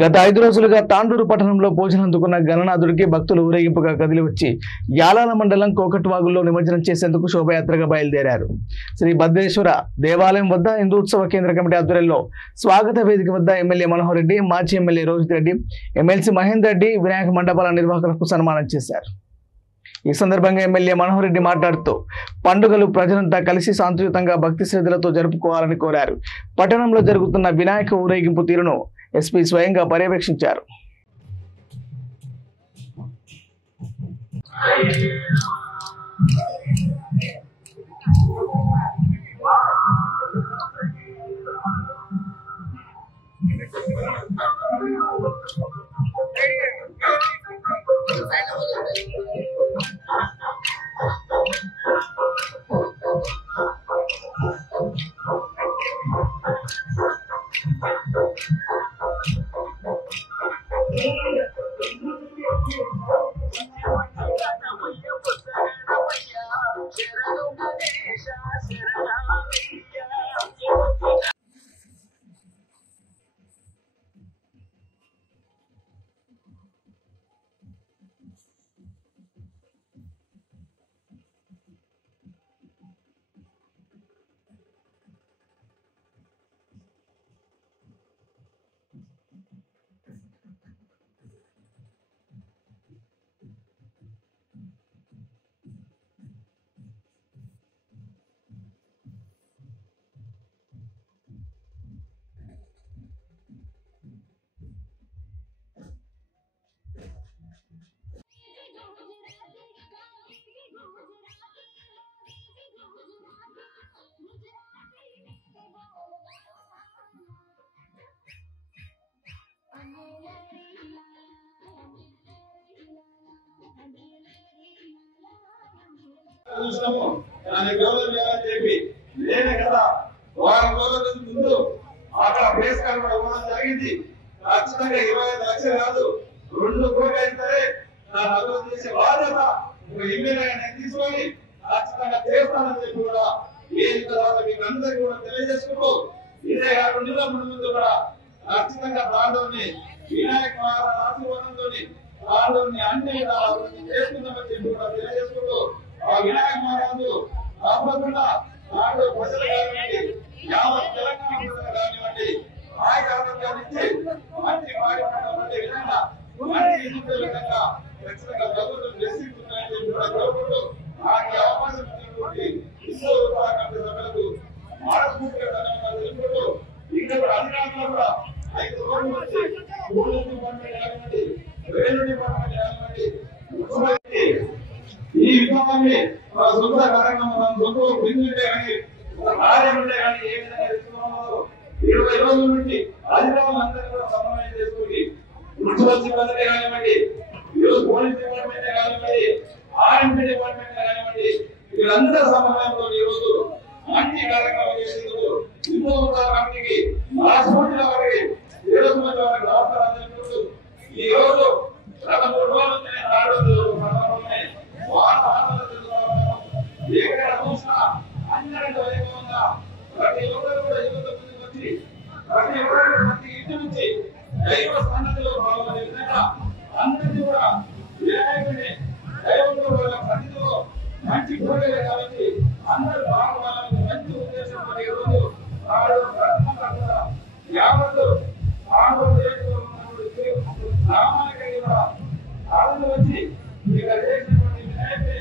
గత 5 రోజులుగా తాండూరు పట్టణంలో పూజలు అందుకున్న గణనాథుడికి భక్తులు ఊరేగింపుగా కదిలి వచ్చి యాలాల మండలం కోకట్వాగుల్లో నిమజ్జనం చేసేందుకు శోభయాత్రగా బయలుదేరారు. శ్రీ భద్రేశ్వర దేవాలయం వద్ద హిందూ ఉత్సవ కేంద్ర కమిటీ ఆధ్వర్యంలో స్వాగత వేదిక వద్ద ఎమ్మెల్యే మనోహర్ రెడ్డి, మాజీ ఎమ్మెల్యే రోహిత్ రెడ్డి, ఎమ్మెల్సీ మహేందర్ రెడ్డి వినాయక మండపాల నిర్వాహకులకు సన్మానం చేశారు. ఈ సందర్భంగా ఎమ్మెల్యే మనోహర్ రెడ్డి మాట్లాడుతూ పండుగలు ప్రజలంతా కలిసి శాంతియుతంగా భక్తి శ్రద్ధలతో జరుపుకోవాలని కోరారు. పట్టణంలో జరుగుతున్న వినాయక ఊరేగింపు తీరును ఎస్పీ స్వయంగా పర్యవేక్షించారు. వారం రోజుల ముందు అక్కడ ప్లేస్ కనబడడం జరిగింది. ఖచ్చితంగా 25 లక్షలు కాదు, 2 కోట్లు అయినా సరే నా అభివృద్ధి చేసే బాధ్యత ఒక ఎమ్మెల్యేగా తీసుకొని ఖచ్చితంగా చేస్తానని చెప్పి కూడా ఈ తర్వాత మీకు అందరికీ కూడా తెలియజేసుకుంటూ, ఇదే కాకుండా ముందు కూడా ఖచ్చితంగా ప్రాంతాన్ని వినాయక మహారాజ్ ఆశీర్వాదంతో ప్రాంతాన్ని అన్ని విధాలు అభివృద్ధి చేస్తున్నామని చెప్పి కూడా తెలియజేసుకుంటూ, ఆ వినాయక మహారాజు తప్పకుండా నాడు ప్రజలు కానివ్వండి, యావత్ తెలంగాణ ప్రజలు కానివ్వండి, ఆయన ఆరోగ్యాన్ని మంచి మాట్లాడే విధంగా విధంగా ఖచ్చితంగా ప్రభుత్వం దర్శిస్తున్నాయని చెప్పి కూడా కోరుకుంటూ, నాకు అవకాశం ఇచ్చినటువంటి హిందూ కమిటీ సభ్యులకు మనస్ఫూర్తిగా ధన్యవాదాలు తెలుపుకుంటూ, ఇంకా అధికారులు కూడా 5 రోజుల నుంచి పోలీసు డిపార్ట్మెంట్ కానివ్వండి, రెవెన్యూ డిపార్ట్మెంట్ కానివ్వండి, ముఖ్యమంత్రి ఈ విధానాన్ని మన సొంత కార్యక్రమం సొంత బిందుంటే కానీ కార్యం ఉంటే కానీ ఏ విధంగా ఇస్తున్నామో 20 రోజుల నుండి అధికారులు అందరూ కూడా సమన్వయం చేసుకుని మున్సిపల్ సిబ్బంది కానివ్వండి, ఈరోజు పోలీస్ డిపార్ట్మెంట్ కానివ్వండి, ఆర్ఎంపీ డిపార్ట్మెంట్ కానివ్వండి, వీళ్ళందరూ సమన్వయంతో ఈ రోజు మంచి కార్యక్రమం చేసేందుకు హిందూ ఉత్సవ కమిటీకి రాష్ట్రపతి వారికి వారికి నమస్కారాలు తెలుపుతూ, ఈ రోజు గత 3 రోజుల నుంచి 4 రోజులు ఎక్కడ చూసినా అందరితో వైభవంగా ప్రతి ఒక్కరు కూడా యువత ముందుకు వచ్చి ప్రతి ఒక్కరు ప్రతి ఇంటి నుంచి దైవ సన్నతిలో పాల్గొనే విధంగా అందరినీ కూడా వినాయకుడిని దైవంతో వాళ్ళ సన్నిధిలో మంచి కోరికలు కాబట్టి అందరూ బాగుండాలని మంచి ఉద్దేశంతో ఈ రోజు యావత్ ఆంధ్రప్రదేశ్లో ఉన్నటువంటి గ్రామాలకి కూడా ఆనందం వచ్చి ఇక్కడ చేసినటువంటి వినాయకుడిని